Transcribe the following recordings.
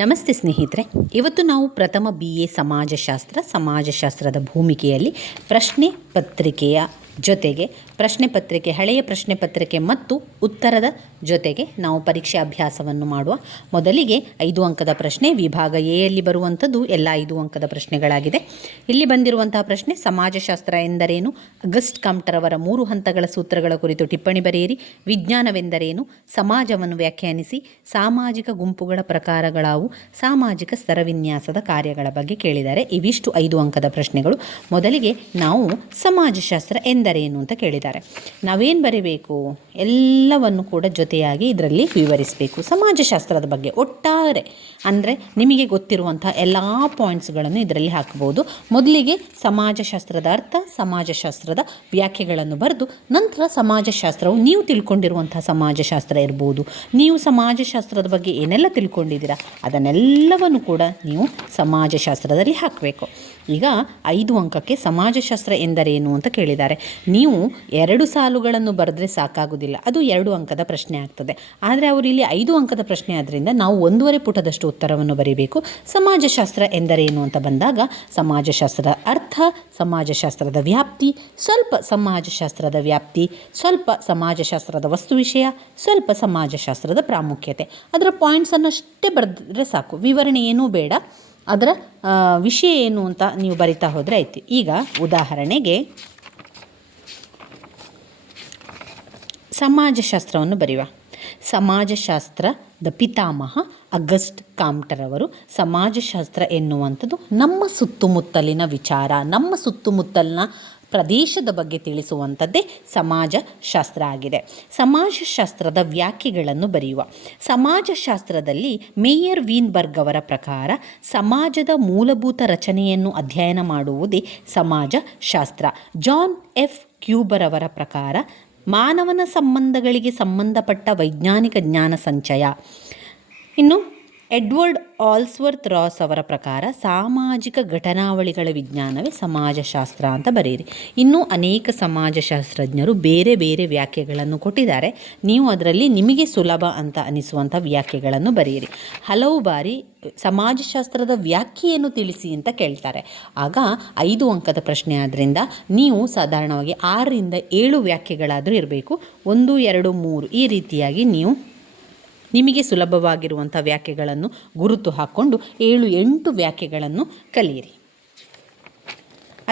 ನಮಸ್ತೆ ಸ್ನೇಹಿತರೆ, ಇವತ್ತು ನಾವು ಪ್ರಥಮ BA ಸಮಾಜಶಾಸ್ತ್ರದ ಭೂಮಿಕೆಯಲ್ಲಿ ಪ್ರಶ್ನೆ ಪತ್ರಿಕೆಯ ಜೊತೆಗೆ ಹಳೆಯ ಪ್ರಶ್ನೆ ಪತ್ರಿಕೆ ಮತ್ತು ಉತ್ತರದ ಜೊತೆಗೆ ನಾವು ಪರೀಕ್ಷೆ ಅಭ್ಯಾಸವನ್ನು ಮಾಡುವ. ಮೊದಲಿಗೆ 5 ಅಂಕದ ಪ್ರಶ್ನೆ, ವಿಭಾಗ ಎಯಲ್ಲಿ ಬರುವಂಥದ್ದು ಎಲ್ಲ 5 ಅಂಕದ ಪ್ರಶ್ನೆಗಳಾಗಿದೆ. ಇಲ್ಲಿ ಬಂದಿರುವಂತಹ ಪ್ರಶ್ನೆ, ಸಮಾಜಶಾಸ್ತ್ರ ಎಂದರೇನು, ಅಗಸ್ಟ್ ಕಾಮ್ಟರವರ 3 ಹಂತಗಳ ಸೂತ್ರಗಳ ಕುರಿತು ಟಿಪ್ಪಣಿ ಬರೆಯಿರಿ, ವಿಜ್ಞಾನವೆಂದರೇನು, ಸಮಾಜವನ್ನು ವ್ಯಾಖ್ಯಾನಿಸಿ, ಸಾಮಾಜಿಕ ಗುಂಪುಗಳ ಪ್ರಕಾರಗಳಾವು, ಸಾಮಾಜಿಕ ಸ್ತರವಿನ್ಯಾಸದ ಕಾರ್ಯಗಳ ಬಗ್ಗೆ ಕೇಳಿದ್ದಾರೆ. ಇವಿಷ್ಟು 5 ಅಂಕದ ಪ್ರಶ್ನೆಗಳು. ಮೊದಲಿಗೆ ನಾವು ಸಮಾಜಶಾಸ್ತ್ರ ಎಂದರೇನು ಅಂತ ಕೇಳಿದ್ದಾರೆ. ನಾವೇನು ಬರೀಬೇಕು, ಎಲ್ಲವನ್ನು ಕೂಡ ಜೊತೆಯಾಗಿ ಇದರಲ್ಲಿ ವಿವರಿಸಬೇಕು. ಸಮಾಜಶಾಸ್ತ್ರದ ಬಗ್ಗೆ ಒಟ್ಟಾರೆ ಅಂದರೆ ನಿಮಗೆ ಗೊತ್ತಿರುವಂಥ ಎಲ್ಲ ಪಾಯಿಂಟ್ಸ್ಗಳನ್ನು ಇದರಲ್ಲಿ ಹಾಕಬಹುದು. ಮೊದಲಿಗೆ ಸಮಾಜಶಾಸ್ತ್ರದ ಅರ್ಥ, ಸಮಾಜಶಾಸ್ತ್ರದ ವ್ಯಾಖ್ಯೆಗಳನ್ನು ಬರೆದು ನಂತರ ಸಮಾಜಶಾಸ್ತ್ರವು ನೀವು ತಿಳ್ಕೊಂಡಿರುವಂಥ ಸಮಾಜಶಾಸ್ತ್ರ ಇರ್ಬೋದು, ನೀವು ಸಮಾಜಶಾಸ್ತ್ರದ ಬಗ್ಗೆ ಏನೆಲ್ಲ ತಿಳ್ಕೊಂಡಿದ್ದೀರಾ ಅದನ್ನೆಲ್ಲವನ್ನು ಕೂಡ ನೀವು ಸಮಾಜಶಾಸ್ತ್ರದಲ್ಲಿ ಹಾಕಬೇಕು. ಈಗ 5 ಅಂಕಕ್ಕೆ ಸಮಾಜಶಾಸ್ತ್ರ ಎಂದರೇನು ಅಂತ ಕೇಳಿದ್ದಾರೆ. ನೀವು 2 ಸಾಲುಗಳನ್ನು ಬರೆದ್ರೆ ಸಾಕಾಗೋದಿಲ್ಲ, ಅದು 2 ಅಂಕದ ಪ್ರಶ್ನೆ ಆಗ್ತದೆ. ಆದರೆ ಅವರು ಇಲ್ಲಿ 5 ಅಂಕದ ಪ್ರಶ್ನೆ ಆದ್ದರಿಂದ ನಾವು 1.5 ಪುಟದಷ್ಟು ಉತ್ತರವನ್ನು ಬರೀಬೇಕು. ಸಮಾಜಶಾಸ್ತ್ರ ಎಂದರೇನು ಅಂತ ಬಂದಾಗ ಸಮಾಜಶಾಸ್ತ್ರದ ಅರ್ಥ, ಸಮಾಜಶಾಸ್ತ್ರದ ವ್ಯಾಪ್ತಿ, ಸ್ವಲ್ಪ ಸಮಾಜಶಾಸ್ತ್ರದ ವ್ಯಾಪ್ತಿ, ಸ್ವಲ್ಪ ಸಮಾಜಶಾಸ್ತ್ರದ ವಸ್ತು ವಿಷಯ, ಸ್ವಲ್ಪ ಸಮಾಜಶಾಸ್ತ್ರದ ಪ್ರಾಮುಖ್ಯತೆ. ಅದರ ಪಾಯಿಂಟ್ಸನ್ನು ಅಷ್ಟೇ ಬರೆದ್ರೆ ಸಾಕು, ವಿವರಣೆ ಏನೂ ಬೇಡ. ಅದರ ವಿಷಯ ಏನು ಅಂತ ನೀವು ಬರಿತಾ ಹೋದರೆ ಆಯ್ತು. ಈಗ ಉದಾಹರಣೆಗೆ ಸಮಾಜಶಾಸ್ತ್ರವನ್ನು ಬರೆಯುವ. ಸಮಾಜಶಾಸ್ತ್ರದ ಪಿತಾಮಹ ಅಗಸ್ಟ್ ಕಾಮ್ಟರವರು ಸಮಾಜಶಾಸ್ತ್ರ ಎನ್ನುವಂಥದ್ದು ನಮ್ಮ ಸುತ್ತಮುತ್ತಲಿನ ವಿಚಾರ, ನಮ್ಮ ಸುತ್ತಮುತ್ತಲಿನ ಪ್ರದೇಶದ ಬಗ್ಗೆ ತಿಳಿಸುವಂಥದ್ದೇ ಸಮಾಜಶಾಸ್ತ್ರ ಆಗಿದೆ. ಸಮಾಜಶಾಸ್ತ್ರದ ವ್ಯಾಖ್ಯೆಗಳನ್ನು ಬರೆಯುವ. ಸಮಾಜಶಾಸ್ತ್ರದಲ್ಲಿ ಮೇಯರ್ ವೀನ್ಬರ್ಗ್ ಅವರ ಪ್ರಕಾರ ಸಮಾಜದ ಮೂಲಭೂತ ರಚನೆಯನ್ನು ಅಧ್ಯಯನ ಮಾಡುವುದೇ ಸಮಾಜಶಾಸ್ತ್ರ. ಜಾನ್ ಎಫ್ ಕ್ಯೂಬರ್ ಅವರ ಪ್ರಕಾರ ಮಾನವನ ಸಂಬಂಧಗಳಿಗೆ ಸಂಬಂಧಪಟ್ಟ ವೈಜ್ಞಾನಿಕ ಜ್ಞಾನ ಸಂಚಯ. ಇನ್ನು ಎಡ್ವರ್ಡ್ ಆಲ್ಸ್ವರ್ತ್ ರಾಸ್ ಅವರ ಪ್ರಕಾರ ಸಾಮಾಜಿಕ ಘಟನಾವಳಿಗಳ ವಿಜ್ಞಾನವೇ ಸಮಾಜಶಾಸ್ತ್ರ ಅಂತ ಬರೆಯಿರಿ. ಇನ್ನೂ ಅನೇಕ ಸಮಾಜಶಾಸ್ತ್ರಜ್ಞರು ಬೇರೆ ಬೇರೆ ವ್ಯಾಖ್ಯೆಗಳನ್ನು ಕೊಟ್ಟಿದ್ದಾರೆ. ನೀವು ಅದರಲ್ಲಿ ನಿಮಗೆ ಸುಲಭ ಅಂತ ಅನಿಸುವಂಥ ವ್ಯಾಖ್ಯೆಗಳನ್ನು ಬರೆಯಿರಿ. ಹಲವು ಬಾರಿ ಸಮಾಜಶಾಸ್ತ್ರದ ವ್ಯಾಖ್ಯೆಯನ್ನು ತಿಳಿಸಿ ಅಂತ ಕೇಳ್ತಾರೆ. ಆಗ 5 ಅಂಕದ ಪ್ರಶ್ನೆ ಆದ್ದರಿಂದ ನೀವು ಸಾಧಾರಣವಾಗಿ 6ರಿಂದ 7 ವ್ಯಾಖ್ಯೆಗಳಾದರೂ ಇರಬೇಕು. 1, 2, 3 ಈ ರೀತಿಯಾಗಿ ನೀವು ನಿಮಗೆ ಸುಲಭವಾಗಿರುವಂಥ ವ್ಯಾಖ್ಯೆಗಳನ್ನು ಗುರುತು ಹಾಕ್ಕೊಂಡು 7-8 ವ್ಯಾಖ್ಯೆಗಳನ್ನು ಕಲಿಯಿರಿ.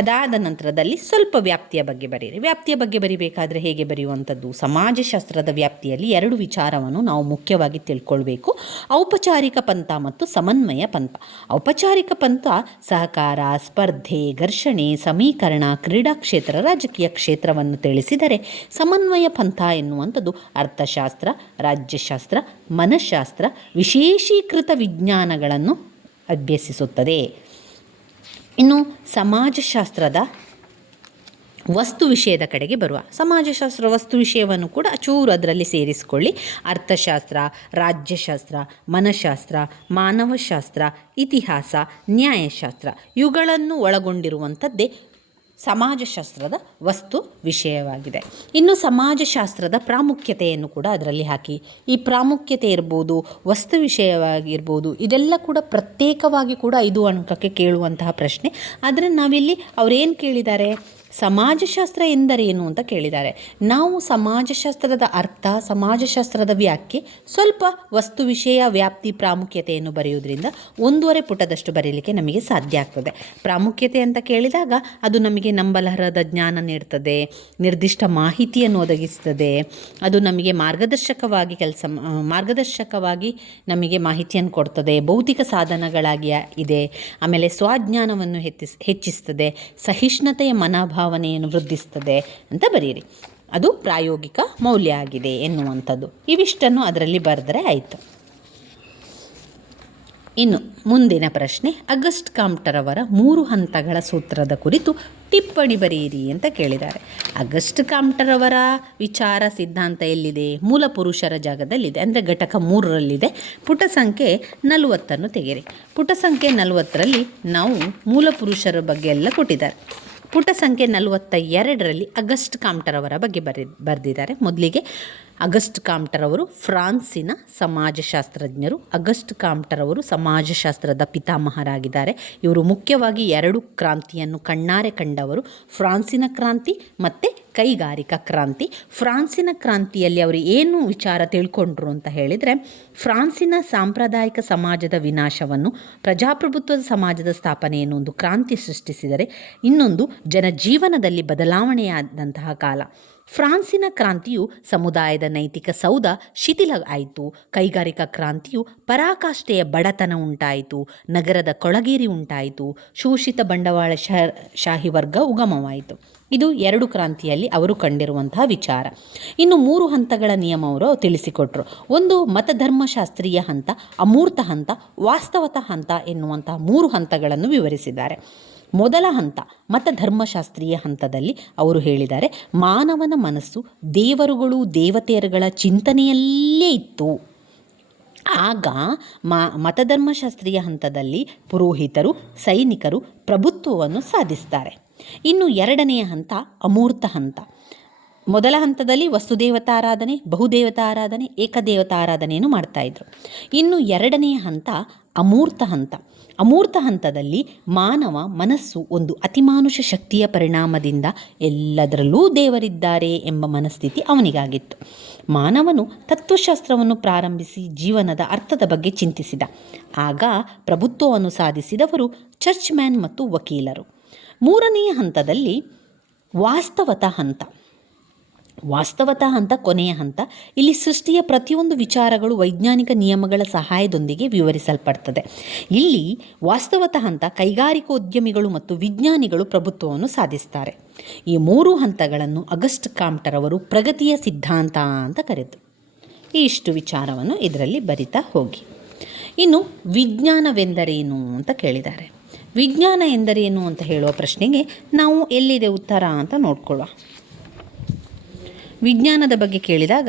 ಅದಾದ ನಂತರದಲ್ಲಿ ಸ್ವಲ್ಪ ವ್ಯಾಪ್ತಿಯ ಬಗ್ಗೆ ಬರೆಯಿರಿ. ವ್ಯಾಪ್ತಿಯ ಬಗ್ಗೆ ಬರಿಬೇಕಾದ್ರೆ ಹೇಗೆ ಬರೆಯುವಂಥದ್ದು? ಸಮಾಜಶಾಸ್ತ್ರದ ವ್ಯಾಪ್ತಿಯಲ್ಲಿ 2 ವಿಚಾರವನ್ನು ನಾವು ಮುಖ್ಯವಾಗಿ ತಿಳ್ಕೊಳ್ಬೇಕು. ಔಪಚಾರಿಕ ಪಂಥ ಮತ್ತು ಸಮನ್ವಯ ಪಂಥ. ಔಪಚಾರಿಕ ಪಂಥ ಸಹಕಾರ, ಸ್ಪರ್ಧೆ, ಘರ್ಷಣೆ, ಸಮೀಕರಣ, ಕ್ರೀಡಾ ಕ್ಷೇತ್ರ, ರಾಜಕೀಯ ಕ್ಷೇತ್ರವನ್ನು ತಿಳಿಸಿದರೆ, ಸಮನ್ವಯ ಪಂಥ ಎನ್ನುವಂಥದ್ದು ಅರ್ಥಶಾಸ್ತ್ರ, ರಾಜ್ಯಶಾಸ್ತ್ರ, ಮನಃಶಾಸ್ತ್ರ, ವಿಶೇಷೀಕೃತ ವಿಜ್ಞಾನಗಳನ್ನು ಅಭ್ಯಸಿಸುತ್ತದೆ. ಇನ್ನು ಸಮಾಜಶಾಸ್ತ್ರದ ವಸ್ತು ವಿಷಯದ ಕಡೆಗೆ ಬರುವ. ಸಮಾಜಶಾಸ್ತ್ರ ವಸ್ತು ವಿಷಯವನ್ನು ಕೂಡ ಚೂರು ಅದರಲ್ಲಿ ಸೇರಿಸಿಕೊಳ್ಳಿ. ಅರ್ಥಶಾಸ್ತ್ರ, ರಾಜ್ಯಶಾಸ್ತ್ರ, ಮನಃಶಾಸ್ತ್ರ, ಮಾನವಶಾಸ್ತ್ರ, ಇತಿಹಾಸ, ನ್ಯಾಯಶಾಸ್ತ್ರ ಇವುಗಳನ್ನು ಒಳಗೊಂಡಿರುವಂಥದ್ದೇ ಸಮಾಜಶಾಸ್ತ್ರದ ವಸ್ತು ವಿಷಯವಾಗಿದೆ. ಇನ್ನು ಸಮಾಜಶಾಸ್ತ್ರದ ಪ್ರಾಮುಖ್ಯತೆಯನ್ನು ಕೂಡ ಅದರಲ್ಲಿ ಹಾಕಿ. ಈ ಪ್ರಾಮುಖ್ಯತೆ ಇರ್ಬೋದು, ವಸ್ತು ವಿಷಯವಾಗಿರ್ಬೋದು, ಇದೆಲ್ಲ ಕೂಡ ಪ್ರತ್ಯೇಕವಾಗಿ ಕೂಡ 5 ಅಂಕಕ್ಕೆ ಕೇಳುವಂತಹ ಪ್ರಶ್ನೆ. ಆದರೆ ನಾವಿಲ್ಲಿ ಅವರೇನು ಕೇಳಿದ್ದಾರೆ, ಸಮಾಜಶಾಸ್ತ್ರ ಎಂದರೇನು ಅಂತ ಕೇಳಿದ್ದಾರೆ. ನಾವು ಸಮಾಜಶಾಸ್ತ್ರದ ಅರ್ಥ, ಸಮಾಜಶಾಸ್ತ್ರದ ವ್ಯಾಖ್ಯೆ, ಸ್ವಲ್ಪ ವಸ್ತು ವಿಷಯ, ವ್ಯಾಪ್ತಿ, ಪ್ರಾಮುಖ್ಯತೆಯನ್ನು ಬರೆಯುವುದರಿಂದ 1.5 ಪುಟದಷ್ಟು ಬರೀಲಿಕ್ಕೆ ನಮಗೆ ಸಾಧ್ಯ ಆಗ್ತದೆ. ಪ್ರಾಮುಖ್ಯತೆ ಅಂತ ಕೇಳಿದಾಗ ಅದು ನಮಗೆ ನಂಬಲರ್ಹದ ಜ್ಞಾನ ನೀಡ್ತದೆ, ನಿರ್ದಿಷ್ಟ ಮಾಹಿತಿಯನ್ನು ಒದಗಿಸ್ತದೆ, ಅದು ನಮಗೆ ಮಾರ್ಗದರ್ಶಕವಾಗಿ ನಮಗೆ ಮಾಹಿತಿಯನ್ನು ಕೊಡ್ತದೆ, ಭೌತಿಕ ಸಾಧನಗಳಾಗಿ ಇದೆ. ಆಮೇಲೆ ಸ್ವಜ್ಞಾನವನ್ನು ಹೆಚ್ಚಿಸ್ತದೆ, ಸಹಿಷ್ಣುತೆಯ ಮನೋಭಾವನೆಯನ್ನು ವೃದ್ಧಿಸ್ತದೆ ಅಂತ ಬರೀರಿ. ಅದು ಪ್ರಾಯೋಗಿಕ ಮೌಲ್ಯ ಆಗಿದೆ ಎನ್ನುವಂಥದ್ದು. ಇವಿಷ್ಟನ್ನು ಅದರಲ್ಲಿ ಬರೆದರೆ ಆಯಿತು. ಇನ್ನು ಮುಂದಿನ ಪ್ರಶ್ನೆ, ಅಗಸ್ಟ್ ಕಾಮ್ಟರವರ 3 ಹಂತಗಳ ಸೂತ್ರದ ಕುರಿತು ಟಿಪ್ಪಣಿ ಬರೆಯಿರಿ ಅಂತ ಕೇಳಿದ್ದಾರೆ. ಅಗಸ್ಟ್ ಕಾಮ್ಟರವರ ವಿಚಾರ ಸಿದ್ಧಾಂತ ಎಲ್ಲಿದೆ? ಮೂಲ ಪುರುಷರ ಜಾಗದಲ್ಲಿದೆ, ಅಂದರೆ ಘಟಕ 3ರಲ್ಲಿದೆ. ಪುಟ ಸಂಖ್ಯೆ 40 ತೆಗೆಯಿರಿ. ಪುಟ ಸಂಖ್ಯೆ 40ರಲ್ಲಿ ನಾವು ಮೂಲ ಪುರುಷರ ಬಗ್ಗೆ ಎಲ್ಲ ಕೊಟ್ಟಿದ್ದಾರೆ. ಪುಟ ಸಂಖ್ಯೆ 42ರಲ್ಲಿ ಅಗಸ್ಟ್ ಕಾಮ್ಟರ್ ಅವರ ಬಗ್ಗೆ ಬರೆದಿದ್ದಾರೆ. ಮೊದಲಿಗೆ ಅಗಸ್ಟ್ ಕಾಮ್ಟರ್ ಅವರು ಫ್ರಾನ್ಸಿನ ಸಮಾಜಶಾಸ್ತ್ರಜ್ಞರು. ಅಗಸ್ಟ್ ಕಾಮ್ಟರ್ ಅವರು ಸಮಾಜಶಾಸ್ತ್ರದ ಪಿತಾಮಹರಾಗಿದ್ದಾರೆ. ಇವರು ಮುಖ್ಯವಾಗಿ 2 ಕ್ರಾಂತಿಯನ್ನು ಕಣ್ಣಾರೆ ಕಂಡವರು, ಫ್ರಾನ್ಸಿನ ಕ್ರಾಂತಿ ಮತ್ತು ಕೈಗಾರಿಕಾ ಕ್ರಾಂತಿ. ಫ್ರಾನ್ಸಿನ ಕ್ರಾಂತಿಯಲ್ಲಿ ಅವರು ಏನು ವಿಚಾರ ತಿಳ್ಕೊಂಡ್ರು ಅಂತ ಹೇಳಿದರೆ, ಫ್ರಾನ್ಸಿನ ಸಾಂಪ್ರದಾಯಿಕ ಸಮಾಜದ ವಿನಾಶವನ್ನು, ಪ್ರಜಾಪ್ರಭುತ್ವದ ಸಮಾಜದ ಸ್ಥಾಪನೆಯನ್ನು ಒಂದು ಕ್ರಾಂತಿ ಸೃಷ್ಟಿಸಿದರೆ, ಇನ್ನೊಂದು ಜನಜೀವನದಲ್ಲಿ ಬದಲಾವಣೆಯಾದಂತಹ ಕಾಲ. ಫ್ರಾನ್ಸಿನ ಕ್ರಾಂತಿಯು ಸಮುದಾಯದ ನೈತಿಕ ಸೌಧ ಶಿಥಿಲ ಆಯಿತು. ಕೈಗಾರಿಕಾ ಕ್ರಾಂತಿಯು ಪರಾಕಾಷ್ಠೆಯ ಬಡತನ ಉಂಟಾಯಿತು, ನಗರದ ಕೊಳಗೇರಿ ಉಂಟಾಯಿತು, ಶೋಷಿತ ಬಂಡವಾಳ ಶಾಹಿ ವರ್ಗ ಉಗಮವಾಯಿತು. ಇದು 2 ಕ್ರಾಂತಿಯಲ್ಲಿ ಅವರು ಕಂಡಿರುವಂತಹ ವಿಚಾರ. ಇನ್ನು 3 ಹಂತಗಳ ನಿಯಮವರು ತಿಳಿಸಿಕೊಟ್ರು. ಒಂದು ಮತಧರ್ಮಶಾಸ್ತ್ರೀಯ ಹಂತ, ಅಮೂರ್ತ ಹಂತ, ವಾಸ್ತವತ ಹಂತ ಎನ್ನುವಂತಹ 3 ಹಂತಗಳನ್ನು ವಿವರಿಸಿದ್ದಾರೆ. ಮೊದಲ ಹಂತ ಮತಧರ್ಮಶಾಸ್ತ್ರೀಯ ಹಂತದಲ್ಲಿ ಅವರು ಹೇಳಿದ್ದಾರೆ, ಮಾನವನ ಮನಸ್ಸು ದೇವರುಗಳು ದೇವತೆಯರುಗಳ ಚಿಂತನೆಯಲ್ಲೇ ಇತ್ತು. ಆಗ ಮತಧರ್ಮಶಾಸ್ತ್ರೀಯ ಹಂತದಲ್ಲಿ ಪುರೋಹಿತರು, ಸೈನಿಕರು ಪ್ರಭುತ್ವವನ್ನು ಸಾಧಿಸ್ತಾರೆ. ಇನ್ನು 2ನೆಯ ಹಂತ ಅಮೂರ್ತ ಹಂತ. ಮೊದಲ ಹಂತದಲ್ಲಿ ವಸ್ತುದೇವತಾರಾಧನೆ, ಬಹುದೇವತಾರಾಧನೆ, ಏಕದೇವತಾರಾಧನೆಯನ್ನು ಮಾಡ್ತಾಯಿದ್ರು. ಇನ್ನು 2ನೆಯ ಹಂತ ಅಮೂರ್ತ ಹಂತ. ಅಮೂರ್ತ ಹಂತದಲ್ಲಿ ಮಾನವ ಮನಸ್ಸು ಒಂದು ಅತಿಮಾನುಷ ಶಕ್ತಿಯ ಪರಿಣಾಮದಿಂದ ಎಲ್ಲದರಲ್ಲೂ ದೇವರಿದ್ದಾರೆ ಎಂಬ ಮನಸ್ಥಿತಿ ಅವನಿಗಾಗಿತ್ತು. ಮಾನವನು ತತ್ವಶಾಸ್ತ್ರವನ್ನು ಪ್ರಾರಂಭಿಸಿ ಜೀವನದ ಅರ್ಥದ ಬಗ್ಗೆ ಚಿಂತಿಸಿದ. ಆಗ ಪ್ರಭುತ್ವವನ್ನು ಸಾಧಿಸಿದವರು ಚರ್ಚ್ ಮ್ಯಾನ್ ಮತ್ತು ವಕೀಲರು. 3ನೆಯ ಹಂತದಲ್ಲಿ ವಾಸ್ತವತ ಹಂತ. ವಾಸ್ತವತ ಹಂತ ಕೊನೆಯ ಹಂತ. ಇಲ್ಲಿ ಸೃಷ್ಟಿಯ ಪ್ರತಿಯೊಂದು ವಿಚಾರಗಳು ವೈಜ್ಞಾನಿಕ ನಿಯಮಗಳ ಸಹಾಯದೊಂದಿಗೆ ವಿವರಿಸಲ್ಪಡ್ತದೆ. ಇಲ್ಲಿ ವಾಸ್ತವತ ಹಂತ ಕೈಗಾರಿಕೋದ್ಯಮಿಗಳು ಮತ್ತು ವಿಜ್ಞಾನಿಗಳು ಪ್ರಭುತ್ವವನ್ನು ಸಾಧಿಸ್ತಾರೆ. ಈ 3 ಹಂತಗಳನ್ನು ಅಗಸ್ಟ್ ಕಾಮ್ಟರ್ ಅವರು ಪ್ರಗತಿಯ ಸಿದ್ಧಾಂತ ಅಂತ ಕರೆದು ಇಷ್ಟು ವಿಚಾರವನ್ನು ಇದರಲ್ಲಿ ಬರಿತಾ ಹೋಗಿ. ಇನ್ನು ವಿಜ್ಞಾನವೆಂದರೇನು ಅಂತ ಕೇಳಿದ್ದಾರೆ. ವಿಜ್ಞಾನ ಎಂದರೇನು ಅಂತ ಹೇಳುವ ಪ್ರಶ್ನೆಗೆ ನಾವು ಎಲ್ಲಿದೆ ಉತ್ತರ ಅಂತ ನೋಡ್ಕೊಳ್ಳುವ. ವಿಜ್ಞಾನದ ಬಗ್ಗೆ ಕೇಳಿದಾಗ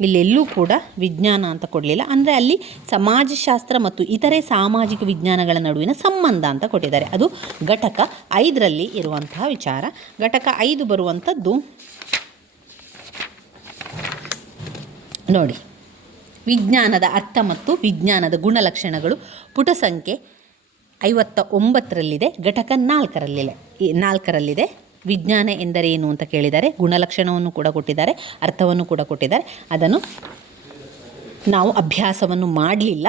ಇಲ್ಲೆಲ್ಲೂ ಕೂಡ ವಿಜ್ಞಾನ ಅಂತ ಕೊಡಲಿಲ್ಲ. ಅಂದರೆ ಅಲ್ಲಿ ಸಮಾಜಶಾಸ್ತ್ರ ಮತ್ತು ಇತರೆ ಸಾಮಾಜಿಕ ವಿಜ್ಞಾನಗಳ ನಡುವಿನ ಸಂಬಂಧ ಅಂತ ಕೊಟ್ಟಿದ್ದಾರೆ. ಅದು ಘಟಕ 5ರಲ್ಲಿ ಇರುವಂತಹ ವಿಚಾರ. ಘಟಕ 5 ಬರುವಂಥದ್ದು ನೋಡಿ, ವಿಜ್ಞಾನದ ಅರ್ಥ ಮತ್ತು ವಿಜ್ಞಾನದ ಗುಣಲಕ್ಷಣಗಳು. ಪುಟ ಸಂಖ್ಯೆ 59ರಲ್ಲಿದೆ. ಘಟಕ 4ರಲ್ಲಿದೆ. ವಿಜ್ಞಾನ ಎಂದರೇನು ಅಂತ ಕೇಳಿದ್ದಾರೆ. ಗುಣಲಕ್ಷಣವನ್ನು ಕೂಡ ಕೊಟ್ಟಿದ್ದಾರೆ, ಅರ್ಥವನ್ನು ಕೂಡ ಕೊಟ್ಟಿದ್ದಾರೆ. ಅದನ್ನು ನಾವು ಅಭ್ಯಾಸವನ್ನು ಮಾಡಲಿಲ್ಲ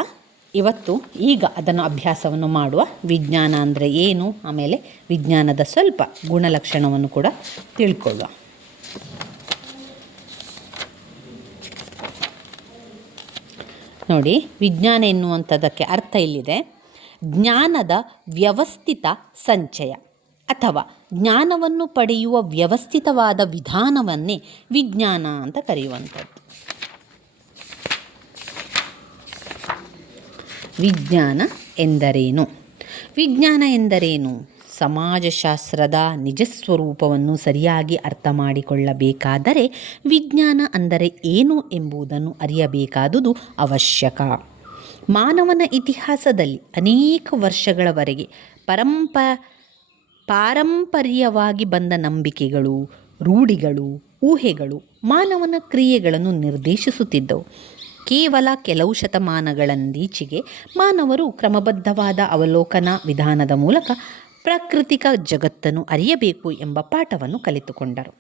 ಇವತ್ತು. ಈಗ ಅದನ್ನು ಅಭ್ಯಾಸವನ್ನು ಮಾಡುವ. ವಿಜ್ಞಾನ ಅಂದರೆ ಏನು, ಆಮೇಲೆ ವಿಜ್ಞಾನದ ಸ್ವಲ್ಪ ಗುಣಲಕ್ಷಣವನ್ನು ಕೂಡ ತಿಳ್ಕೊಳ್ಳುವ. ನೋಡಿ, ವಿಜ್ಞಾನ ಎನ್ನುವಂಥದ್ದಕ್ಕೆ ಅರ್ಥ ಇಲ್ಲಿದೆ. ಜ್ಞಾನದ ವ್ಯವಸ್ಥಿತ ಸಂಚಯ ಅಥವಾ ಜ್ಞಾನವನ್ನು ಪಡೆಯುವ ವ್ಯವಸ್ಥಿತವಾದ ವಿಧಾನವನ್ನೇ ವಿಜ್ಞಾನ ಅಂತ ಕರೆಯುವಂಥದ್ದು. ವಿಜ್ಞಾನ ಎಂದರೇನು? ವಿಜ್ಞಾನ ಎಂದರೇನು? ಸಮಾಜಶಾಸ್ತ್ರದ ನಿಜಸ್ವರೂಪವನ್ನು ಸರಿಯಾಗಿ ಅರ್ಥ ಮಾಡಿಕೊಳ್ಳಬೇಕಾದರೆ ವಿಜ್ಞಾನ ಅಂದರೆ ಏನು ಎಂಬುದನ್ನು ಅರಿಯಬೇಕಾದುದು ಅವಶ್ಯಕ. ಮಾನವನ ಇತಿಹಾಸದಲ್ಲಿ ಅನೇಕ ವರ್ಷಗಳವರೆಗೆ ಪಾರಂಪರ್ಯವಾಗಿ ಬಂದ ನಂಬಿಕೆಗಳು, ರೂಢಿಗಳು, ಊಹೆಗಳು ಮಾನವನ ಕ್ರಿಯೆಗಳನ್ನು ನಿರ್ದೇಶಿಸುತ್ತಿದ್ದವು. ಕೇವಲ ಕೆಲವು ಶತಮಾನಗಳಂದೀಚೆಗೆ ಮಾನವರು ಕ್ರಮಬದ್ಧವಾದ ಅವಲೋಕನ ವಿಧಾನದ ಮೂಲಕ ಪ್ರಾಕೃತಿಕ ಜಗತ್ತನ್ನು ಅರಿಯಬೇಕು ಎಂಬ ಪಾಠವನ್ನು ಕಲಿತುಕೊಂಡರು.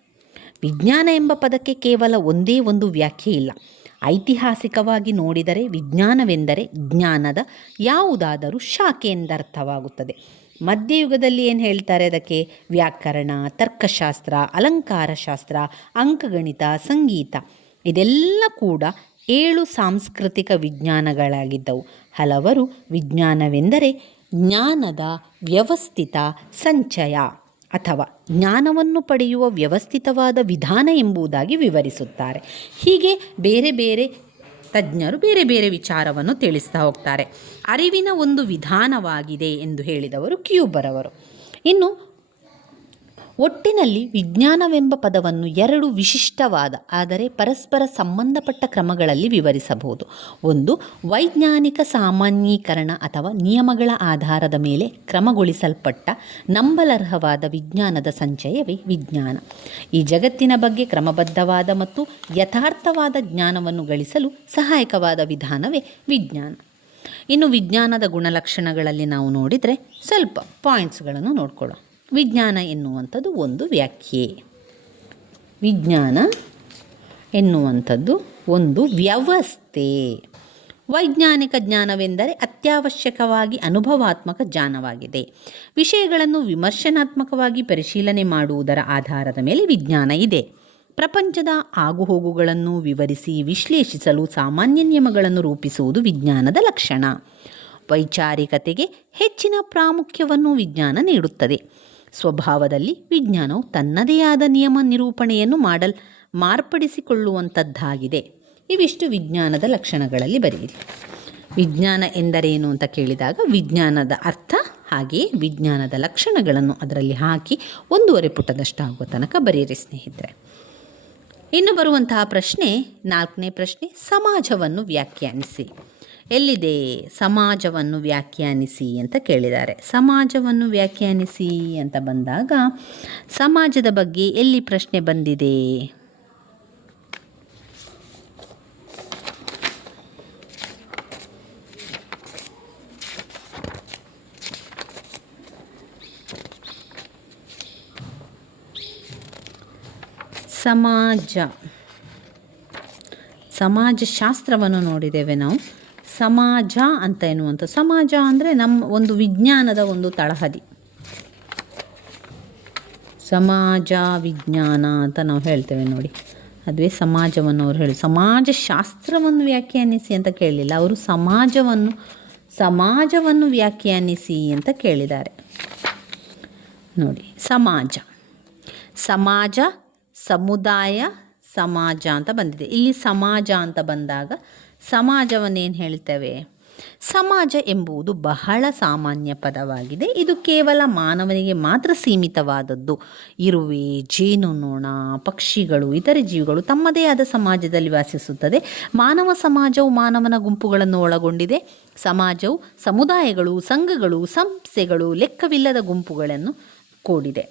ವಿಜ್ಞಾನ ಎಂಬ ಪದಕ್ಕೆ ಕೇವಲ ಒಂದೇ ಒಂದು ವ್ಯಾಖ್ಯೆ ಇಲ್ಲ. ಐತಿಹಾಸಿಕವಾಗಿ ನೋಡಿದರೆ ವಿಜ್ಞಾನವೆಂದರೆ ಜ್ಞಾನದ ಯಾವುದಾದರೂ ಶಾಖೆ ಎಂದರ್ಥವಾಗುತ್ತದೆ. ಮಧ್ಯಯುಗದಲ್ಲಿ ಏನು ಹೇಳ್ತಾರೆ ಅದಕ್ಕೆ? ವ್ಯಾಕರಣ, ತರ್ಕಶಾಸ್ತ್ರ, ಅಲಂಕಾರಶಾಸ್ತ್ರ, ಅಂಕಗಣಿತ, ಸಂಗೀತ ಇದೆಲ್ಲ ಕೂಡ 7 ಸಾಂಸ್ಕೃತಿಕ ವಿಜ್ಞಾನಗಳಾಗಿದ್ದವು. ಹಲವರು ವಿಜ್ಞಾನವೆಂದರೆ ಜ್ಞಾನದ ವ್ಯವಸ್ಥಿತ ಸಂಚಯ ಅಥವಾ ಜ್ಞಾನವನ್ನು ಪಡೆಯುವ ವ್ಯವಸ್ಥಿತವಾದ ವಿಧಾನ ಎಂಬುದಾಗಿ ವಿವರಿಸುತ್ತಾರೆ. ಹೀಗೆ ಬೇರೆ ಬೇರೆ ತಜ್ಞರು ಬೇರೆ ಬೇರೆ ವಿಚಾರವನ್ನು ತಿಳಿಸ್ತಾ ಹೋಗ್ತಾರೆ. ಅರಿವಿನ ಒಂದು ವಿಧಾನವಾಗಿದೆ ಎಂದು ಹೇಳಿದವರು ಕ್ಯೂಬರ್ ಅವರು. ಇನ್ನು ಒಟ್ಟಿನಲ್ಲಿ ವಿಜ್ಞಾನವೆಂಬ ಪದವನ್ನು ಎರಡು ವಿಶಿಷ್ಟವಾದ ಆದರೆ ಪರಸ್ಪರ ಸಂಬಂಧಪಟ್ಟ ಕ್ರಮಗಳಲ್ಲಿ ವಿವರಿಸಬಹುದು. ಒಂದು, ವೈಜ್ಞಾನಿಕ ಸಾಮಾನ್ಯೀಕರಣ ಅಥವಾ ನಿಯಮಗಳ ಆಧಾರದ ಮೇಲೆ ಕ್ರಮಗೊಳಿಸಲ್ಪಟ್ಟ ನಂಬಲರ್ಹವಾದ ವಿಜ್ಞಾನದ ಸಂಚಯವೇ ವಿಜ್ಞಾನ. ಈ ಜಗತ್ತಿನ ಬಗ್ಗೆ ಕ್ರಮಬದ್ಧವಾದ ಮತ್ತು ಯಥಾರ್ಥವಾದ ಜ್ಞಾನವನ್ನು ಗಳಿಸಲು ಸಹಾಯಕವಾದ ವಿಧಾನವೇ ವಿಜ್ಞಾನ. ಇನ್ನು ವಿಜ್ಞಾನದ ಗುಣಲಕ್ಷಣಗಳಲ್ಲಿ ನಾವು ನೋಡಿದರೆ ಸ್ವಲ್ಪ ಪಾಯಿಂಟ್ಸ್ಗಳನ್ನು ನೋಡ್ಕೊಳ್ಳೋಣ. ವಿಜ್ಞಾನ ಎನ್ನುವಂಥದ್ದು ಒಂದು ವ್ಯಾಖ್ಯೆ. ವಿಜ್ಞಾನ ಎನ್ನುವಂಥದ್ದು ಒಂದು ವ್ಯವಸ್ಥೆ. ವೈಜ್ಞಾನಿಕ ಜ್ಞಾನವೆಂದರೆ ಅತ್ಯವಶ್ಯಕವಾಗಿ ಅನುಭವಾತ್ಮಕ ಜ್ಞಾನವಾಗಿದೆ. ವಿಷಯಗಳನ್ನು ವಿಮರ್ಶನಾತ್ಮಕವಾಗಿ ಪರಿಶೀಲನೆ ಮಾಡುವುದರ ಆಧಾರದ ಮೇಲೆ ವಿಜ್ಞಾನ ಇದೆ. ಪ್ರಪಂಚದ ಆಗುಹೋಗುಗಳನ್ನು ವಿವರಿಸಿ ವಿಶ್ಲೇಷಿಸಲು ಸಾಮಾನ್ಯ ನಿಯಮಗಳನ್ನು ರೂಪಿಸುವುದು ವಿಜ್ಞಾನದ ಲಕ್ಷಣ. ವೈಚಾರಿಕತೆಗೆ ಹೆಚ್ಚಿನ ಪ್ರಾಮುಖ್ಯವನ್ನು ವಿಜ್ಞಾನ ನೀಡುತ್ತದೆ. ಸ್ವಭಾವದಲ್ಲಿ ವಿಜ್ಞಾನವು ತನ್ನದೇ ಆದ ನಿಯಮ ನಿರೂಪಣೆಯನ್ನು ಮಾರ್ಪಡಿಸಿಕೊಳ್ಳುವಂಥದ್ದಾಗಿದೆ. ಇವಿಷ್ಟು ವಿಜ್ಞಾನದ ಲಕ್ಷಣಗಳಲ್ಲಿ ಬರೆಯಿರಿ. ವಿಜ್ಞಾನ ಎಂದರೇನು ಅಂತ ಕೇಳಿದಾಗ ವಿಜ್ಞಾನದ ಅರ್ಥ ಹಾಗೆಯೇ ವಿಜ್ಞಾನದ ಲಕ್ಷಣಗಳನ್ನು ಅದರಲ್ಲಿ ಹಾಕಿ 1.5 ಪುಟದಷ್ಟು ಆಗುವ ತನಕ ಬರೆಯಿರಿ ಸ್ನೇಹಿತರೆ. ಇನ್ನು ಬರುವಂತಹ ಪ್ರಶ್ನೆ 4ನೇ ಪ್ರಶ್ನೆ, ಸಮಾಜವನ್ನು ವ್ಯಾಖ್ಯಾನಿಸಿ. ಎಲ್ಲಿದೆ ಸಮಾಜವನ್ನು ವ್ಯಾಖ್ಯಾನಿಸಿ ಅಂತ ಕೇಳಿದ್ದಾರೆ. ಸಮಾಜವನ್ನು ವ್ಯಾಖ್ಯಾನಿಸಿ ಅಂತ ಬಂದಾಗ ಸಮಾಜದ ಬಗ್ಗೆ ಎಲ್ಲಿ ಪ್ರಶ್ನೆ ಬಂದಿದೆ? ಸಮಾಜಶಾಸ್ತ್ರವನ್ನು ನೋಡಿದ್ದೇವೆ ನಾವು. ಸಮಾಜ ಅಂತ ಎನ್ನುವಂಥ ಸಮಾಜ ಅಂದರೆ ನಮ್ಮ ಒಂದು ವಿಜ್ಞಾನದ ಒಂದು ತಳಹದಿ. ಸಮಾಜ ವಿಜ್ಞಾನ ಅಂತ ನಾವು ಹೇಳ್ತೇವೆ ನೋಡಿ, ಅದುವೇ ಸಮಾಜವನ್ನು ಅವರು ಹೇಳಿ. ಸಮಾಜಶಾಸ್ತ್ರವನ್ನು ವ್ಯಾಖ್ಯಾನಿಸಿ ಅಂತ ಕೇಳಲಿಲ್ಲ, ಅವರು ಸಮಾಜವನ್ನು ವ್ಯಾಖ್ಯಾನಿಸಿ ಅಂತ ಕೇಳಿದ್ದಾರೆ ನೋಡಿ. ಸಮಾಜ ಸಮುದಾಯ ಸಮಾಜ ಅಂತ ಬಂದಿದೆ. ಇಲ್ಲಿ ಸಮಾಜ ಅಂತ ಬಂದಾಗ ಸಮಾಜವನ್ನೇನು ಹೇಳ್ತೇವೆ? ಸಮಾಜ ಎಂಬುದು ಬಹಳ ಸಾಮಾನ್ಯ ಪದವಾಗಿದೆ. ಇದು ಕೇವಲ ಮಾನವನಿಗೆ ಮಾತ್ರ ಸೀಮಿತವಾದದ್ದು. ಇರುವೆ, ಜೇನುನೊಣ, ಪಕ್ಷಿಗಳು, ಇತರೆ ಜೀವಿಗಳು ತಮ್ಮದೇ ಆದ ಸಮಾಜದಲ್ಲಿ ವಾಸಿಸುತ್ತದೆ. ಮಾನವ ಸಮಾಜವು ಮಾನವನ ಗುಂಪುಗಳನ್ನು ಒಳಗೊಂಡಿದೆ. ಸಮಾಜವು ಸಮುದಾಯಗಳು, ಸಂಘಗಳು, ಸಂಸ್ಥೆಗಳು, ಲೆಕ್ಕವಿಲ್ಲದ ಗುಂಪುಗಳನ್ನು ಕೂಡಿದೆ.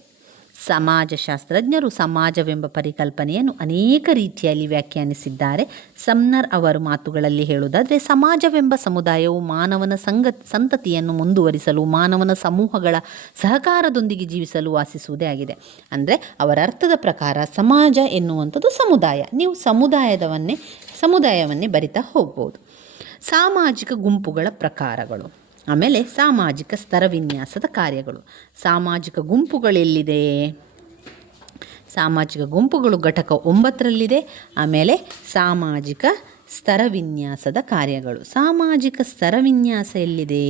ಸಮಾಜಶಾಸ್ತ್ರಜ್ಞರು ಸಮಾಜವೆಂಬ ಪರಿಕಲ್ಪನೆಯನ್ನು ಅನೇಕ ರೀತಿಯಲ್ಲಿ ವ್ಯಾಖ್ಯಾನಿಸಿದ್ದಾರೆ. ಸಮ್ನರ್ ಅವರ ಮಾತುಗಳಲ್ಲಿ ಹೇಳುವುದಾದರೆ, ಸಮಾಜವೆಂಬ ಸಮುದಾಯವು ಮಾನವನ ಸಂತತಿಯನ್ನು ಮುಂದುವರಿಸಲು, ಮಾನವನ ಸಮೂಹಗಳ ಸಹಕಾರದೊಂದಿಗೆ ಜೀವಿಸಲು ವಾಸಿಸುವುದೇ ಆಗಿದೆ. ಅಂದರೆ ಅವರ ಅರ್ಥದ ಪ್ರಕಾರ ಸಮಾಜ ಎನ್ನುವಂಥದ್ದು ಸಮುದಾಯ. ನೀವು ಸಮುದಾಯವನ್ನೇ ಬರಿತಾ ಹೋಗ್ಬೋದು. ಸಾಮಾಜಿಕ ಗುಂಪುಗಳ ಪ್ರಕಾರಗಳು, ಆಮೇಲೆ ಸಾಮಾಜಿಕ ಸ್ತರವಿನ್ಯಾಸದ ಕಾರ್ಯಗಳು. ಸಾಮಾಜಿಕ ಗುಂಪುಗಳೆಲ್ಲಿದೆ? ಸಾಮಾಜಿಕ ಗುಂಪುಗಳು ಘಟಕ 9ರಲ್ಲಿದೆ. ಆಮೇಲೆ ಸಾಮಾಜಿಕ ಸ್ತರವಿನ್ಯಾಸದ ಕಾರ್ಯಗಳು. ಸಾಮಾಜಿಕ ಸ್ತರವಿನ್ಯಾಸ ಎಲ್ಲಿದೆ?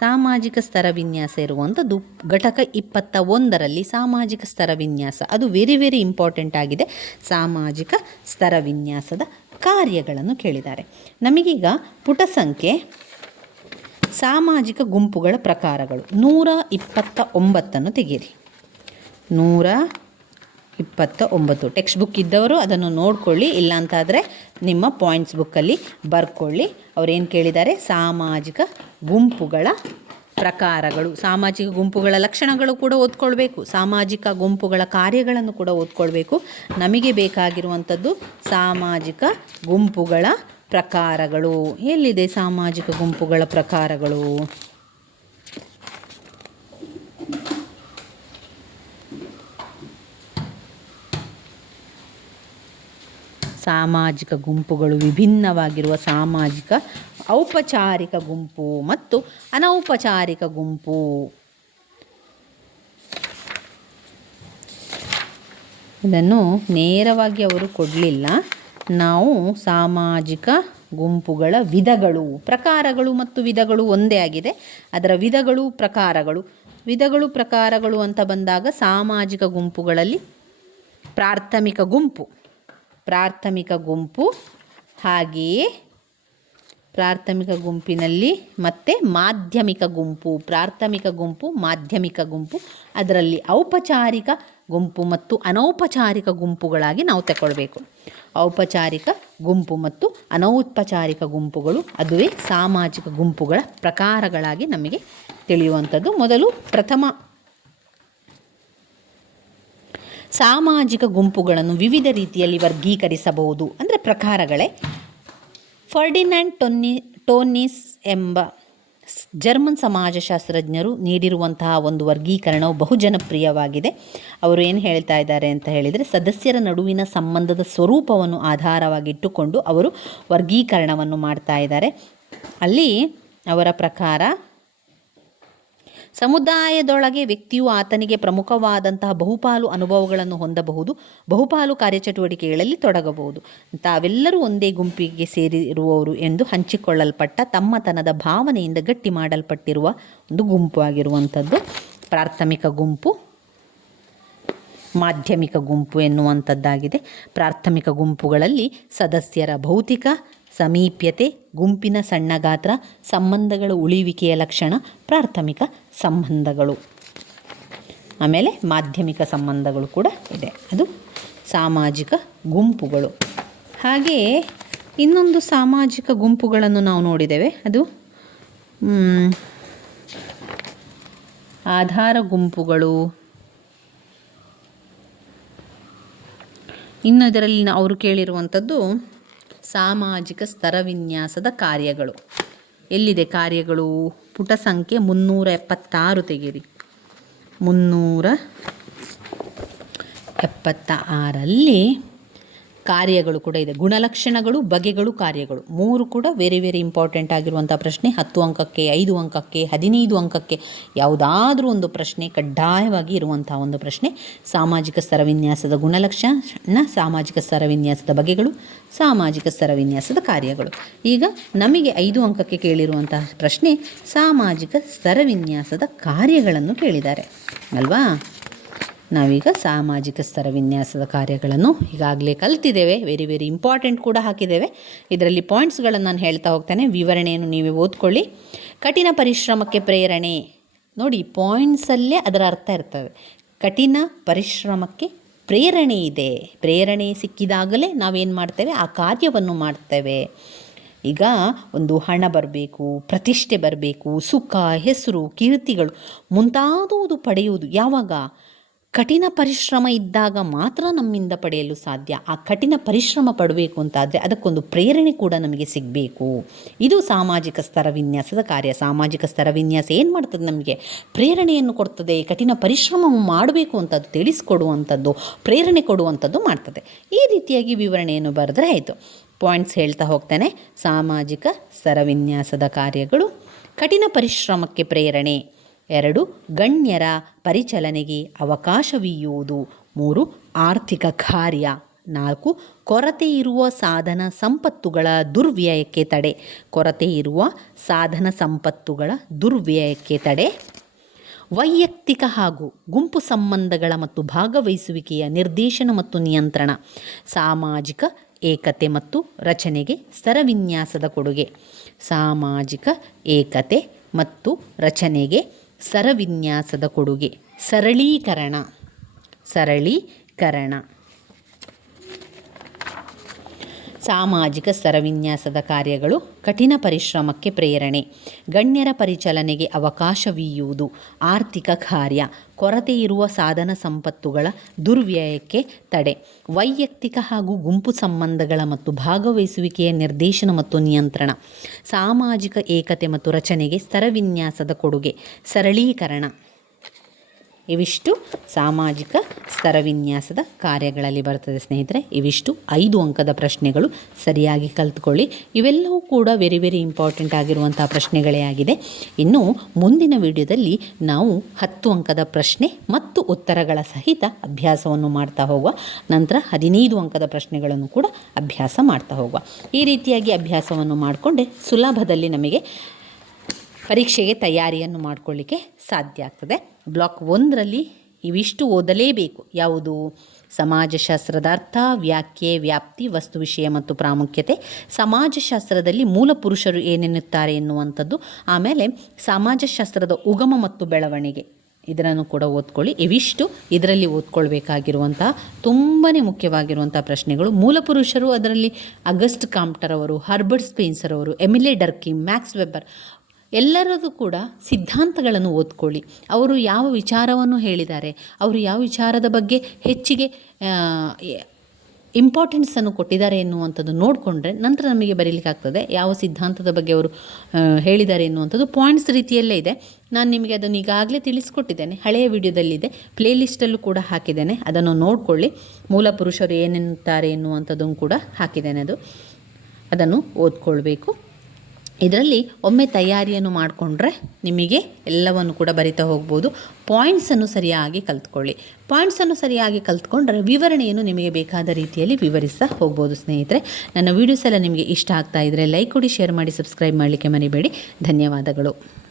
ಸಾಮಾಜಿಕ ಸ್ತರವಿನ್ಯಾಸ ಇರುವಂಥದ್ದು ಘಟಕ 21ರಲ್ಲಿ ಸಾಮಾಜಿಕ ಸ್ತರವಿನ್ಯಾಸ. ಅದು ವೆರಿ ವೆರಿ ಇಂಪಾರ್ಟೆಂಟ್ ಆಗಿದೆ. ಸಾಮಾಜಿಕ ಸ್ತರವಿನ್ಯಾಸದ ಕಾರ್ಯಗಳನ್ನು ಕೇಳಿದ್ದಾರೆ. ನಮಗೀಗ ಪುಟ ಸಂಖ್ಯೆ ಸಾಮಾಜಿಕ ಗುಂಪುಗಳ ಪ್ರಕಾರಗಳು 129 ತೆಗೀರಿ. 129 ಟೆಕ್ಸ್ಟ್ ಬುಕ್ ಇದ್ದವರು ಅದನ್ನು ನೋಡ್ಕೊಳ್ಳಿ, ಇಲ್ಲಾಂತಾದರೆ ನಿಮ್ಮ ಪಾಯಿಂಟ್ಸ್ ಬುಕ್ಕಲ್ಲಿ ಬರ್ಕೊಳ್ಳಿ. ಅವರೇನು ಕೇಳಿದ್ದಾರೆ? ಸಾಮಾಜಿಕ ಗುಂಪುಗಳ ಪ್ರಕಾರಗಳು. ಸಾಮಾಜಿಕ ಗುಂಪುಗಳ ಲಕ್ಷಣಗಳು ಕೂಡ ಓದ್ಕೊಳ್ಬೇಕು, ಸಾಮಾಜಿಕ ಗುಂಪುಗಳ ಕಾರ್ಯಗಳನ್ನು ಕೂಡ ಓದ್ಕೊಳ್ಬೇಕು. ನಮಗೆ ಬೇಕಾಗಿರುವಂಥದ್ದು ಸಾಮಾಜಿಕ ಗುಂಪುಗಳ ಪ್ರಕಾರಗಳು. ಎಲ್ಲಿದೆ ಸಾಮಾಜಿಕ ಗುಂಪುಗಳ ಪ್ರಕಾರಗಳು? ಸಾಮಾಜಿಕ ಗುಂಪುಗಳು ವಿಭಿನ್ನವಾಗಿರುವ ಸಾಮಾಜಿಕ ಔಪಚಾರಿಕ ಗುಂಪು ಮತ್ತು ಅನೌಪಚಾರಿಕ ಗುಂಪು. ಇದನ್ನು ನೇರವಾಗಿ ಅವರು ಕೊಡಲಿಲ್ಲ. ನಾವು ಸಾಮಾಜಿಕ ಗುಂಪುಗಳ ವಿಧಗಳು, ಪ್ರಕಾರಗಳು ಮತ್ತು ವಿಧಗಳು ಒಂದೇ ಆಗಿದೆ. ಅದರ ವಿಧಗಳು ಪ್ರಕಾರಗಳು ಅಂತ ಬಂದಾಗ ಸಾಮಾಜಿಕ ಗುಂಪುಗಳಲ್ಲಿ ಪ್ರಾಥಮಿಕ ಗುಂಪು ಹಾಗೆಯೇ ಪ್ರಾಥಮಿಕ ಗುಂಪಿನಲ್ಲಿ ಮತ್ತು ಮಾಧ್ಯಮಿಕ ಗುಂಪು, ಪ್ರಾಥಮಿಕ ಗುಂಪು, ಮಾಧ್ಯಮಿಕ ಗುಂಪು, ಅದರಲ್ಲಿ ಔಪಚಾರಿಕ ಗುಂಪು ಮತ್ತು ಅನೌಪಚಾರಿಕ ಗುಂಪುಗಳಾಗಿ ನಾವು ತಗೊಳ್ಬೇಕು. ಔಪಚಾರಿಕ ಗುಂಪು ಮತ್ತು ಅನೌಪಚಾರಿಕ ಗುಂಪುಗಳು, ಅದುವೇ ಸಾಮಾಜಿಕ ಗುಂಪುಗಳ ಪ್ರಕಾರಗಳಾಗಿ ನಮಗೆ ತಿಳಿಯುವಂಥದ್ದು. ಮೊದಲು ಪ್ರಥಮ ಸಾಮಾಜಿಕ ಗುಂಪುಗಳನ್ನು ವಿವಿಧ ರೀತಿಯಲ್ಲಿ ವರ್ಗೀಕರಿಸಬಹುದು, ಅಂದರೆ ಪ್ರಕಾರಗಳೇ. ಫರ್ಡಿನ್ಯಾಂಡ್ ಟೋನಿಸ್ ಎಂಬ ಜರ್ಮನ್ ಸಮಾಜಶಾಸ್ತ್ರಜ್ಞರು ನೀಡಿರುವಂತಹ ಒಂದು ವರ್ಗೀಕರಣವು ಬಹುಜನಪ್ರಿಯವಾಗಿದೆ. ಅವರು ಏನು ಹೇಳ್ತಾ ಇದ್ದಾರೆ ಅಂತ ಹೇಳಿದರೆ, ಸದಸ್ಯರ ನಡುವಿನ ಸಂಬಂಧದ ಸ್ವರೂಪವನ್ನು ಆಧಾರವಾಗಿಟ್ಟುಕೊಂಡು ಅವರು ವರ್ಗೀಕರಣವನ್ನು ಮಾಡ್ತಾ ಇದ್ದಾರೆ. ಅಲ್ಲಿ ಅವರ ಪ್ರಕಾರ ಸಮುದಾಯದೊಳಗೆ ವ್ಯಕ್ತಿಯು ಆತನಿಗೆ ಪ್ರಮುಖವಾದಂತಹ ಬಹುಪಾಲು ಅನುಭವಗಳನ್ನು ಹೊಂದಬಹುದು, ಬಹುಪಾಲು ಕಾರ್ಯಚಟುವಟಿಕೆಗಳಲ್ಲಿ ತೊಡಗಬಹುದು. ತಾವೆಲ್ಲರೂ ಒಂದೇ ಗುಂಪಿಗೆ ಸೇರಿರುವವರು ಎಂದು ಹಂಚಿಕೊಳ್ಳಲ್ಪಟ್ಟ ತಮ್ಮತನದ ಭಾವನೆಯಿಂದ ಗಟ್ಟಿ ಮಾಡಲ್ಪಟ್ಟಿರುವ ಒಂದು ಗುಂಪು ಆಗಿರುವಂಥದ್ದು ಪ್ರಾಥಮಿಕ ಗುಂಪು, ಮಾಧ್ಯಮಿಕ ಗುಂಪು ಎನ್ನುವಂಥದ್ದಾಗಿದೆ. ಪ್ರಾಥಮಿಕ ಗುಂಪುಗಳಲ್ಲಿ ಸದಸ್ಯರ ಭೌತಿಕ ಸಮೀಪ್ಯತೆ, ಗುಂಪಿನ ಸಣ್ಣ ಗಾತ್ರ, ಸಂಬಂಧಗಳ ಉಳಿವಿಕೆಯ ಲಕ್ಷಣ ಪ್ರಾಥಮಿಕ ಸಂಬಂಧಗಳು. ಆಮೇಲೆ ಮಾಧ್ಯಮಿಕ ಸಂಬಂಧಗಳು ಕೂಡ ಇದೆ, ಅದು ಸಾಮಾಜಿಕ ಗುಂಪುಗಳು. ಹಾಗೆಯೇ ಇನ್ನೊಂದು ಸಾಮಾಜಿಕ ಗುಂಪುಗಳನ್ನು ನಾವು ನೋಡಿದ್ದೇವೆ, ಅದು ಆಧಾರ ಗುಂಪುಗಳು. ಇನ್ನು ಇದರಲ್ಲಿ ಅವರು ಕೇಳಿರುವಂಥದ್ದು ಸಾಮಾಜಿಕ ಸ್ತರವಿನ್ಯಾಸದ ಕಾರ್ಯಗಳು. ಎಲ್ಲಿದೆ ಕಾರ್ಯಗಳು? ಪುಟ ಸಂಖ್ಯೆ 376 ತೆಗೀರಿ. 376ರಲ್ಲಿ ಕಾರ್ಯಗಳು ಕೂಡ ಇದೆ. ಗುಣಲಕ್ಷಣಗಳು, ಬಗೆಗಳು, ಕಾರ್ಯಗಳು 3 ಕೂಡ ವೆರಿ ವೆರಿ ಇಂಪಾರ್ಟೆಂಟ್ ಆಗಿರುವಂಥ ಪ್ರಶ್ನೆ. 10 ಅಂಕಕ್ಕೆ, 5 ಅಂಕಕ್ಕೆ, 15 ಅಂಕಕ್ಕೆ ಯಾವುದಾದ್ರೂ ಒಂದು ಪ್ರಶ್ನೆ ಕಡ್ಡಾಯವಾಗಿ ಇರುವಂಥ ಒಂದು ಪ್ರಶ್ನೆ. ಸಾಮಾಜಿಕ ಸ್ತರವಿನ್ಯಾಸದ ಗುಣಲಕ್ಷಣ, ಸಾಮಾಜಿಕ ಸ್ತರವಿನ್ಯಾಸದ ಬಗೆಗಳು, ಸಾಮಾಜಿಕ ಸ್ತರವಿನ್ಯಾಸದ ಕಾರ್ಯಗಳು. ಈಗ ನಮಗೆ 5 ಅಂಕಕ್ಕೆ ಕೇಳಿರುವಂತಹ ಪ್ರಶ್ನೆ ಸಾಮಾಜಿಕ ಸ್ತರವಿನ್ಯಾಸದ ಕಾರ್ಯಗಳನ್ನು ಕೇಳಿದ್ದಾರೆ ಅಲ್ವಾ. ನಾವೀಗ ಸಾಮಾಜಿಕ ಸ್ತರವಿನ್ಯಾಸದ ಕಾರ್ಯಗಳನ್ನು ಈಗಾಗಲೇ ಕಲ್ತಿದ್ದೇವೆ, ವೆರಿ ವೆರಿ ಇಂಪಾರ್ಟೆಂಟ್ ಕೂಡ ಹಾಕಿದ್ದೇವೆ. ಇದರಲ್ಲಿ ಪಾಯಿಂಟ್ಸ್ಗಳನ್ನು ನಾನು ಹೇಳ್ತಾ ಹೋಗ್ತೇನೆ, ವಿವರಣೆಯನ್ನು ನೀವೇ ಓದ್ಕೊಳ್ಳಿ. ಕಠಿಣ ಪರಿಶ್ರಮಕ್ಕೆ ಪ್ರೇರಣೆ. ನೋಡಿ, ಪಾಯಿಂಟ್ಸಲ್ಲೇ ಅದರ ಅರ್ಥ ಇರ್ತದೆ. ಕಠಿಣ ಪರಿಶ್ರಮಕ್ಕೆ ಪ್ರೇರಣೆ ಇದೆ. ಪ್ರೇರಣೆ ಸಿಕ್ಕಿದಾಗಲೇ ನಾವೇನು ಮಾಡ್ತೇವೆ, ಆ ಕಾರ್ಯವನ್ನು ಮಾಡ್ತೇವೆ. ಈಗ ಒಂದು ಹಣ ಬರಬೇಕು, ಪ್ರತಿಷ್ಠೆ ಬರಬೇಕು, ಸುಖ, ಹೆಸರು, ಕೀರ್ತಿಗಳು ಮುಂತಾದುವುದು ಪಡೆಯುವುದು ಯಾವಾಗ? ಕಠಿಣ ಪರಿಶ್ರಮ ಇದ್ದಾಗ ಮಾತ್ರ ನಮ್ಮಿಂದ ಪಡೆಯಲು ಸಾಧ್ಯ. ಆ ಕಠಿಣ ಪರಿಶ್ರಮ ಪಡಬೇಕು ಅಂತಾದರೆ ಅದಕ್ಕೊಂದು ಪ್ರೇರಣೆ ಕೂಡ ನಮಗೆ ಸಿಗಬೇಕು. ಇದು ಸಾಮಾಜಿಕ ಸ್ತರವಿನ್ಯಾಸದ ಕಾರ್ಯ. ಸಾಮಾಜಿಕ ಸ್ತರವಿನ್ಯಾಸ ಏನು ಮಾಡ್ತದೆ? ನಮಗೆ ಪ್ರೇರಣೆಯನ್ನು ಕೊಡ್ತದೆ. ಕಠಿಣ ಪರಿಶ್ರಮ ಮಾಡಬೇಕು ಅಂತ ಅದು ತಿಳಿಸ್ಕೊಡುವಂಥದ್ದು, ಪ್ರೇರಣೆ ಕೊಡುವಂಥದ್ದು ಮಾಡ್ತದೆ. ಈ ರೀತಿಯಾಗಿ ವಿವರಣೆಯನ್ನು ಬರೆದ್ರೆ ಆಯಿತು. ಪಾಯಿಂಟ್ಸ್ ಹೇಳ್ತಾ ಹೋಗ್ತಾನೆ. ಸಾಮಾಜಿಕ ಸ್ತರವಿನ್ಯಾಸದ ಕಾರ್ಯಗಳು: ಕಠಿಣ ಪರಿಶ್ರಮಕ್ಕೆ ಪ್ರೇರಣೆ. 2, ಗಣ್ಯರ ಪರಿಚಲನೆಗೆ ಅವಕಾಶವೀಯುವುದು. 3, ಆರ್ಥಿಕ ಕಾರ್ಯ. 4, ಕೊರತೆ ಇರುವ ಸಾಧನ ಸಂಪತ್ತುಗಳ ದುರ್ವ್ಯಯಕ್ಕೆ ತಡೆ. ಕೊರತೆ ಇರುವ ಸಾಧನ ಸಂಪತ್ತುಗಳ ದುರ್ವ್ಯಯಕ್ಕೆ ತಡೆ. ವೈಯಕ್ತಿಕ ಹಾಗೂ ಗುಂಪು ಸಂಬಂಧಗಳ ಮತ್ತು ಭಾಗವಹಿಸುವಿಕೆಯ ನಿರ್ದೇಶನ ಮತ್ತು ನಿಯಂತ್ರಣ. ಸಾಮಾಜಿಕ ಏಕತೆ ಮತ್ತು ರಚನೆಗೆ ಸ್ತರವಿನ್ಯಾಸದ ಕೊಡುಗೆ. ಸಾಮಾಜಿಕ ಏಕತೆ ಮತ್ತು ರಚನೆಗೆ ಸ್ತರವಿನ್ಯಾಸದ ಕೊಡುಗೆ. ಸರಳೀಕರಣ. ಸಾಮಾಜಿಕ ಸ್ತರವಿನ್ಯಾಸದ ಕಾರ್ಯಗಳು: ಕಠಿಣ ಪರಿಶ್ರಮಕ್ಕೆ ಪ್ರೇರಣೆ, ಗಣ್ಯರ ಪರಿಚಲನೆಗೆ ಅವಕಾಶವೀಯುವುದು, ಆರ್ಥಿಕ ಕಾರ್ಯ, ಕೊರತೆ ಇರುವ ಸಾಧನ ಸಂಪತ್ತುಗಳ ದುರ್ವ್ಯಯಕ್ಕೆ ತಡೆ, ವೈಯಕ್ತಿಕ ಹಾಗೂ ಗುಂಪು ಸಂಬಂಧಗಳ ಮತ್ತು ಭಾಗವಹಿಸುವಿಕೆಯ ನಿರ್ದೇಶನ ಮತ್ತು ನಿಯಂತ್ರಣ, ಸಾಮಾಜಿಕ ಏಕತೆ ಮತ್ತು ರಚನೆಗೆ ಸ್ತರವಿನ್ಯಾಸದ ಕೊಡುಗೆ, ಸರಳೀಕರಣ. ಇವಿಷ್ಟು ಸಾಮಾಜಿಕ ಸ್ತರವಿನ್ಯಾಸದ ಕಾರ್ಯಗಳಲ್ಲಿ ಬರ್ತದೆ ಸ್ನೇಹಿತರೆ. ಇವಿಷ್ಟು 5 ಅಂಕದ ಪ್ರಶ್ನೆಗಳು. ಸರಿಯಾಗಿ ಕಲ್ತ್ಕೊಳ್ಳಿ. ಇವೆಲ್ಲವೂ ಕೂಡ ವೆರಿ ವೆರಿ ಇಂಪಾರ್ಟೆಂಟ್ ಆಗಿರುವಂಥ ಪ್ರಶ್ನೆಗಳೇ ಆಗಿದೆ. ಇನ್ನು ಮುಂದಿನ ವಿಡಿಯೋದಲ್ಲಿ ನಾವು 10 ಅಂಕದ ಪ್ರಶ್ನೆ ಮತ್ತು ಉತ್ತರಗಳ ಸಹಿತ ಅಭ್ಯಾಸವನ್ನು ಮಾಡ್ತಾ ಹೋಗುವ. ನಂತರ 15 ಅಂಕದ ಪ್ರಶ್ನೆಗಳನ್ನು ಕೂಡ ಅಭ್ಯಾಸ ಮಾಡ್ತಾ ಹೋಗುವ. ಈ ರೀತಿಯಾಗಿ ಅಭ್ಯಾಸವನ್ನು ಮಾಡಿಕೊಂಡೆ ಸುಲಭದಲ್ಲಿ ನಮಗೆ ಪರೀಕ್ಷೆಗೆ ತಯಾರಿಯನ್ನು ಮಾಡಿಕೊಳ್ಳಿಕ್ಕೆ ಸಾಧ್ಯ ಆಗ್ತದೆ. ಬ್ಲಾಕ್ 1ರಲ್ಲಿ ಇವಿಷ್ಟು ಓದಲೇಬೇಕು. ಯಾವುದು? ಸಮಾಜಶಾಸ್ತ್ರದ ಅರ್ಥ, ವ್ಯಾಖ್ಯೆ, ವ್ಯಾಪ್ತಿ, ವಸ್ತು, ವಿಷಯ ಮತ್ತು ಪ್ರಾಮುಖ್ಯತೆ, ಸಮಾಜಶಾಸ್ತ್ರದಲ್ಲಿ ಮೂಲ ಪುರುಷರು ಏನೆನ್ನುತ್ತಾರೆ ಎನ್ನುವಂಥದ್ದು, ಆಮೇಲೆ ಸಮಾಜಶಾಸ್ತ್ರದ ಉಗಮ ಮತ್ತು ಬೆಳವಣಿಗೆ, ಇದನ್ನು ಕೂಡ ಓದ್ಕೊಳ್ಳಿ. ಇವಿಷ್ಟು ಇದರಲ್ಲಿ ಓದ್ಕೊಳ್ಬೇಕಾಗಿರುವಂಥ ತುಂಬಾ ಮುಖ್ಯವಾಗಿರುವಂಥ ಪ್ರಶ್ನೆಗಳು. ಮೂಲ ಪುರುಷರು ಅದರಲ್ಲಿ ಅಗಸ್ಟ್ ಕಾಂಪ್ಟರ್ ಅವರು, ಹರ್ಬರ್ಟ್ ಸ್ಪೆನ್ಸರ್ ಅವರು, ಎಮಿಲೆ ಡರ್ಕಿಮ್, ಮ್ಯಾಕ್ಸ್ ವೆಬ್ಬರ್ ಎಲ್ಲರದು ಕೂಡ ಸಿದ್ಧಾಂತಗಳನ್ನು ಓದ್ಕೊಳ್ಳಿ. ಅವರು ಯಾವ ವಿಚಾರವನ್ನು ಹೇಳಿದ್ದಾರೆ, ಅವರು ಯಾವ ವಿಚಾರದ ಬಗ್ಗೆ ಹೆಚ್ಚಿಗೆ ಇಂಪಾರ್ಟೆನ್ಸನ್ನು ಕೊಟ್ಟಿದ್ದಾರೆ ಎನ್ನುವಂಥದ್ದು ನೋಡಿಕೊಂಡ್ರೆ ನಂತರ ನಮಗೆ ಬರೀಲಿಕ್ಕಾಗ್ತದೆ. ಯಾವ ಸಿದ್ಧಾಂತದ ಬಗ್ಗೆ ಅವರು ಹೇಳಿದ್ದಾರೆ ಎನ್ನುವಂಥದ್ದು ಪಾಯಿಂಟ್ಸ್ ರೀತಿಯಲ್ಲೇ ಇದೆ. ನಾನು ನಿಮಗೆ ಅದನ್ನು ಈಗಾಗಲೇ ತಿಳಿಸ್ಕೊಟ್ಟಿದ್ದೇನೆ, ಹಳೆಯ ವಿಡಿಯೋದಲ್ಲಿದೆ, ಪ್ಲೇಲಿಸ್ಟಲ್ಲೂ ಕೂಡ ಹಾಕಿದ್ದೇನೆ, ಅದನ್ನು ನೋಡಿಕೊಳ್ಳಿ. ಮೂಲ ಪುರುಷರು ಏನೆನ್ನುತ್ತಾರೆ ಎನ್ನುವಂಥದ್ದನ್ನು ಕೂಡ ಹಾಕಿದ್ದೇನೆ, ಅದನ್ನು ಓದ್ಕೊಳ್ಬೇಕು. ಇದರಲ್ಲಿ ಒಮ್ಮೆ ತಯಾರಿಯನ್ನು ಮಾಡಿಕೊಂಡ್ರೆ ನಿಮಗೆ ಎಲ್ಲವನ್ನು ಕೂಡ ಬರಿತಾ ಹೋಗ್ಬೋದು. ಪಾಯಿಂಟ್ಸನ್ನು ಸರಿಯಾಗಿ ಕಲ್ತ್ಕೊಳ್ಳಿ. ಪಾಯಿಂಟ್ಸನ್ನು ಸರಿಯಾಗಿ ಕಲ್ತ್ಕೊಂಡ್ರೆ ವಿವರಣೆಯನ್ನು ನಿಮಗೆ ಬೇಕಾದ ರೀತಿಯಲ್ಲಿ ವಿವರಿಸ್ತಾ ಹೋಗ್ಬೋದು. ಸ್ನೇಹಿತರೆ, ನನ್ನ ವೀಡಿಯೋಸ್ ಎಲ್ಲ ನಿಮಗೆ ಇಷ್ಟ ಆಗ್ತಾ ಇದ್ದರೆ ಲೈಕ್ ಕೊಡಿ, ಶೇರ್ ಮಾಡಿ, ಸಬ್ಸ್ಕ್ರೈಬ್ ಮಾಡಲಿಕ್ಕೆ ಮರಿಬೇಡಿ. ಧನ್ಯವಾದಗಳು.